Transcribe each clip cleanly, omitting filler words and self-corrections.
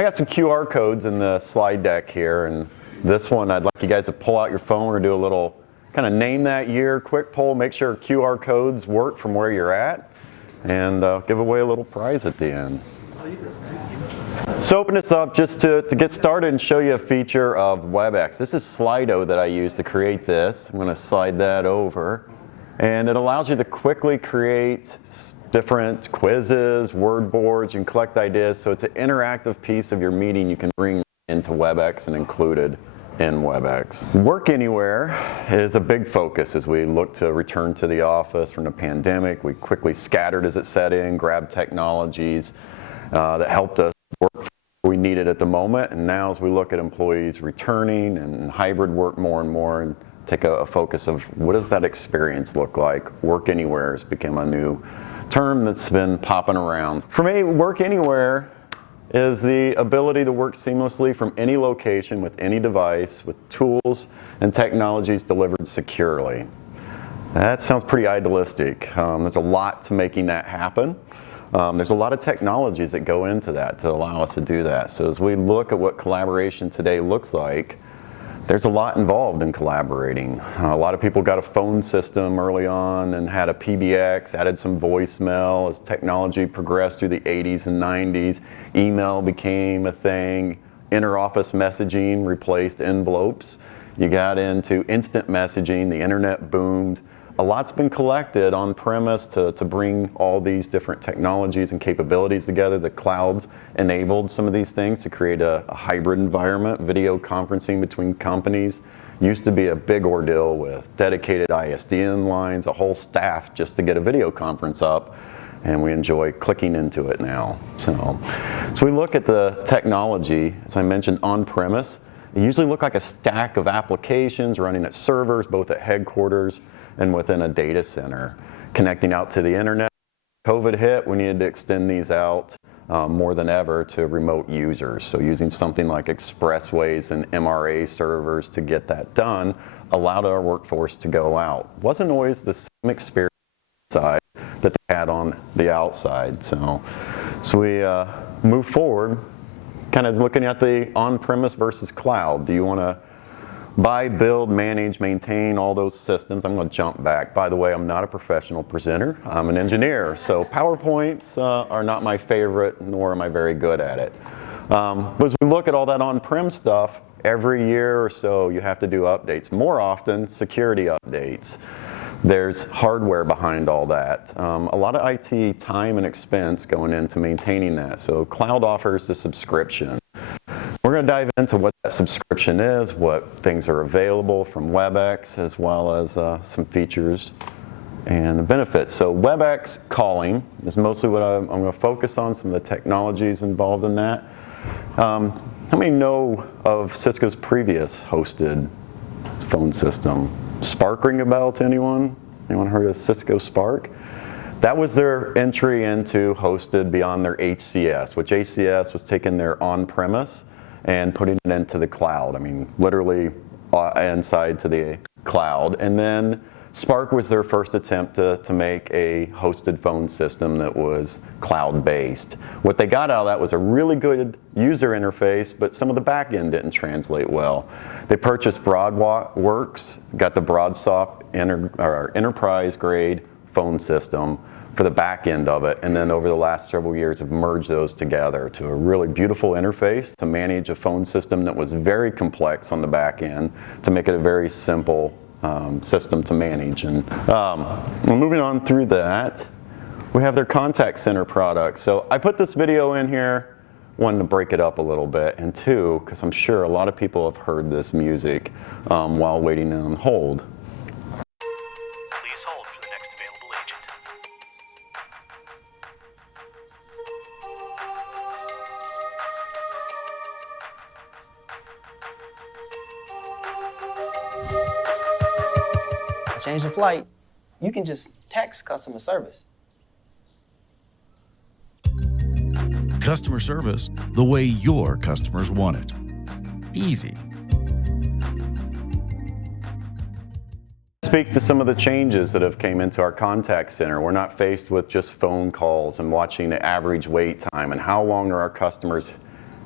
I got some QR codes in the slide deck here, and this one I'd like you guys to pull out your phone. We're going to do a little kind of name that year, quick poll, make sure QR codes work from where you're at, and give away a little prize at the end. So open this up just to get started and show you a feature of Webex. This is Slido that I use to create this. I'm going to slide that over, and it allows you to quickly create different quizzes, word boards. You can collect ideas, so it's an interactive piece of your meeting you can bring into Webex and included in Webex. Work anywhere is a big focus as we look to return to the office from the pandemic. We quickly scattered as it set in, grabbed technologies that helped us work we needed at the moment, and now as we look at employees returning and hybrid work more and more, and take a focus of what does that experience look like. Work anywhere has become a new term that's been popping around. For me, work anywhere is the ability to work seamlessly from any location with any device with tools and technologies delivered securely. That sounds pretty idealistic. There's a lot to making that happen. There's a lot of technologies that go into that to allow us to do that. So as we look at what collaboration today looks like, there's a lot involved in collaborating. A lot of people got a phone system early on and had a PBX, added some voicemail. As technology progressed through the 80s and 90s, email became a thing. Inter-office messaging replaced envelopes. You got into instant messaging, the internet boomed. A lot's been collected on premise to bring all these different technologies and capabilities together. The clouds enabled some of these things to create a hybrid environment. Video conferencing between companies used to be a big ordeal with dedicated ISDN lines, a whole staff just to get a video conference up, and we enjoy clicking into it now. So we look at the technology, as I mentioned, on-premise. It usually look like a stack of applications running at servers, both at headquarters and within a data center, connecting out to the internet. COVID hit, we needed to extend these out more than ever to remote users. So using something like expressways and MRA servers to get that done allowed our workforce to go out. Wasn't always the same experience inside that they had on the outside. So we move forward, kind of looking at the on-premise versus cloud. Do you want to buy, build, manage, maintain all those systems? I'm going to jump back. By the way, I'm not a professional presenter. I'm an engineer, so PowerPoints are not my favorite, nor am I very good at it. But as we look at all that on-prem stuff, every year or so you have to do updates. More often, security updates. There's hardware behind all that. A lot of IT time and expense going into maintaining that. So cloud offers the subscription. We're going to dive into what that subscription is, what things are available from Webex, as well as some features and benefits. So Webex Calling is mostly what I'm going to focus on, some of the technologies involved in that. How many know of Cisco's previous hosted phone system? Spark ring a bell to anyone? Anyone heard of Cisco Spark? That was their entry into hosted beyond their HCS, which HCS was taking their on-premise and putting it into the cloud. I mean, literally inside to the cloud. And then Spark was their first attempt to make a hosted phone system that was cloud-based. What they got out of that was a really good user interface, but some of the back end didn't translate well. They purchased BroadWorks, got the BroadSoft enterprise-grade phone system for the back end of it, and then over the last several years have merged those together to a really beautiful interface to manage a phone system that was very complex on the back end, to make it a very simple system to manage. And moving on through that, we have their contact center products. So I put this video in here, one, to break it up a little bit, and two, because I'm sure a lot of people have heard this music while waiting on hold. Please hold for the next available agent. Change the flight, you can just text customer service. Customer service the way your customers want it. Easy. Speaks to some of the changes that have came into our contact center. We're not faced with just phone calls and watching the average wait time and how long are our customers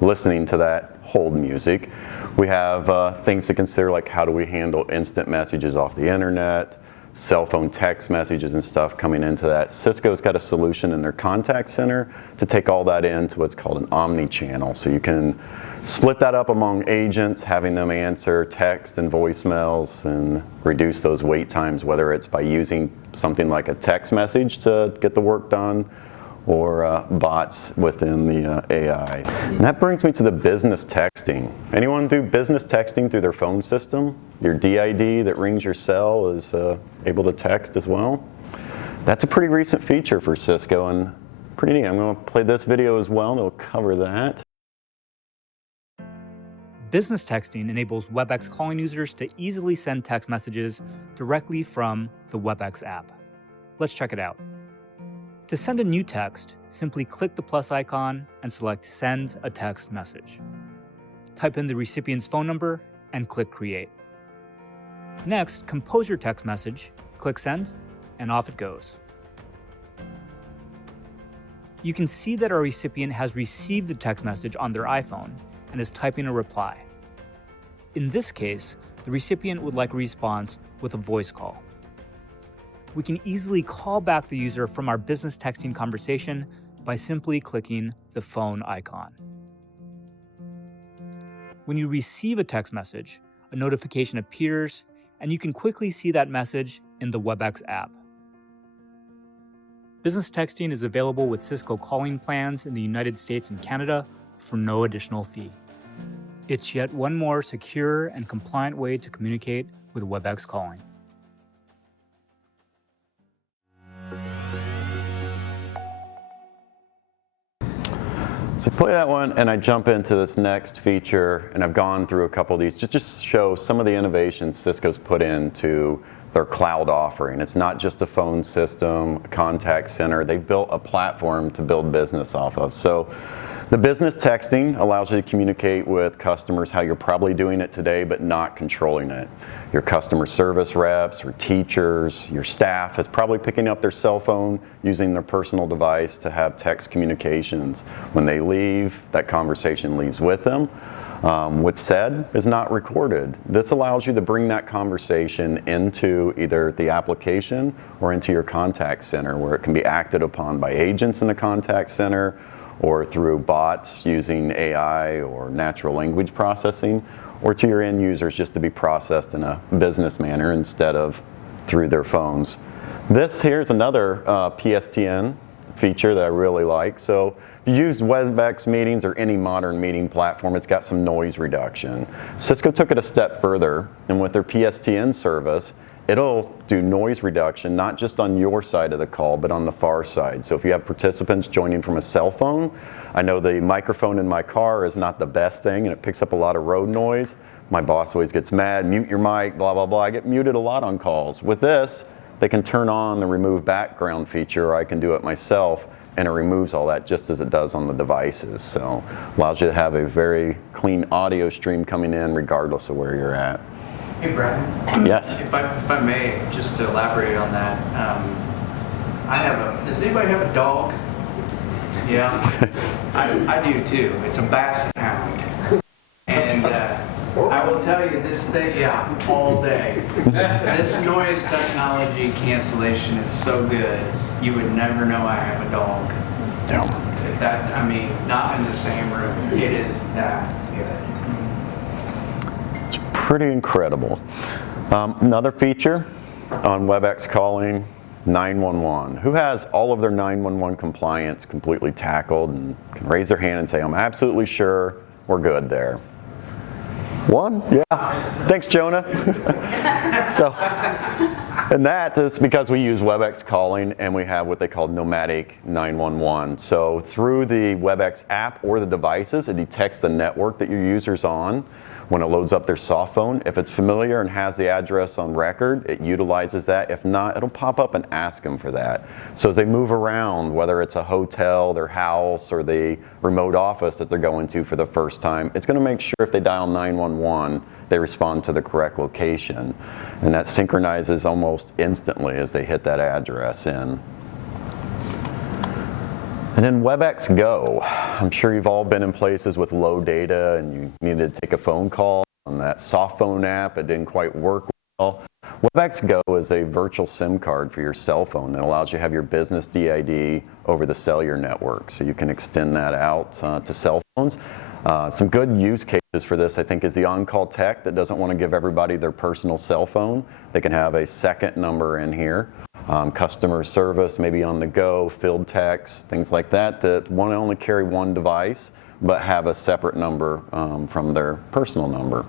listening to that hold music. We have things to consider, like how do we handle instant messages off the internet, cell phone text messages and stuff coming into that. Cisco's got a solution in their contact center to take all that into what's called an omni-channel. So you can split that up among agents, having them answer text and voicemails and reduce those wait times, whether it's by using something like a text message to get the work done or bots within the AI. And that brings me to the business texting. Anyone do business texting through their phone system? Your DID that rings your cell is able to text as well. That's a pretty recent feature for Cisco and pretty neat. I'm going to play this video as well and it'll cover that. Business texting enables Webex calling users to easily send text messages directly from the Webex app. Let's check it out. To send a new text, simply click the plus icon and select Send a Text Message. Type in the recipient's phone number and click Create. Next, compose your text message, click Send, and off it goes. You can see that our recipient has received the text message on their iPhone and is typing a reply. In this case, the recipient would like a response with a voice call. We can easily call back the user from our business texting conversation by simply clicking the phone icon. When you receive a text message, a notification appears, and you can quickly see that message in the Webex app. Business texting is available with Cisco calling plans in the United States and Canada for no additional fee. It's yet one more secure and compliant way to communicate with Webex Calling. So play that one and I jump into this next feature, and I've gone through a couple of these to just show some of the innovations Cisco's put into their cloud offering. It's not just a phone system, a contact center. They built a platform to build business off of. So the business texting allows you to communicate with customers how you're probably doing it today, but not controlling it. Your customer service reps or teachers, your staff is probably picking up their cell phone, using their personal device to have text communications. When they leave, that conversation leaves with them. What's said is not recorded. This allows you to bring that conversation into either the application or into your contact center, where it can be acted upon by agents in the contact center or through bots using AI or natural language processing, or to your end users just to be processed in a business manner instead of through their phones. This here's another PSTN feature that I really like. So if you use Webex meetings or any modern meeting platform, it's got some noise reduction. Cisco took it a step further, and with their PSTN service, it'll do noise reduction, not just on your side of the call, but on the far side. So if you have participants joining from a cell phone, I know the microphone in my car is not the best thing and it picks up a lot of road noise. My boss always gets mad, mute your mic, blah, blah, blah. I get muted a lot on calls. With this, they can turn on the remove background feature, or I can do it myself, and it removes all that just as it does on the devices. So allows you to have a very clean audio stream coming in regardless of where you're at. Hey, Brad. Yes. If I may, just to elaborate on that, does anybody have a dog? Yeah, I do too. It's a basset hound. And I will tell you this thing, all day. This noise technology cancellation is so good, you would never know I have a dog. Yeah. If that, I mean, not in the same room. It is that good. Pretty incredible. Another feature on Webex Calling, 911. Who has all of their 911 compliance completely tackled and can raise their hand and say, I'm absolutely sure we're good there? One? Yeah. Thanks, Jonah. So, and that is because we use Webex Calling and we have what they call nomadic 911. So through the Webex app or the devices, it detects the network that your user's on. When it loads up their soft phone, if it's familiar and has the address on record, it utilizes that. If not, it'll pop up and ask them for that. So as they move around, whether it's a hotel, their house, or the remote office that they're going to for the first time, it's going to make sure if they dial 911, they respond to the correct location. And that synchronizes almost instantly as they hit that address in. And then Webex Go. I'm sure you've all been in places with low data and you needed to take a phone call on that soft phone app. It didn't quite work well. Webex Go is a virtual SIM card for your cell phone that allows you to have your business DID over the cellular network. So you can extend that out to cell phones. Some good use cases for this, I think, is the on-call tech that doesn't want to give everybody their personal cell phone. They can have a second number in here. Customer service, maybe on the go, field techs, things like that, that want to only carry one device but have a separate number from their personal number.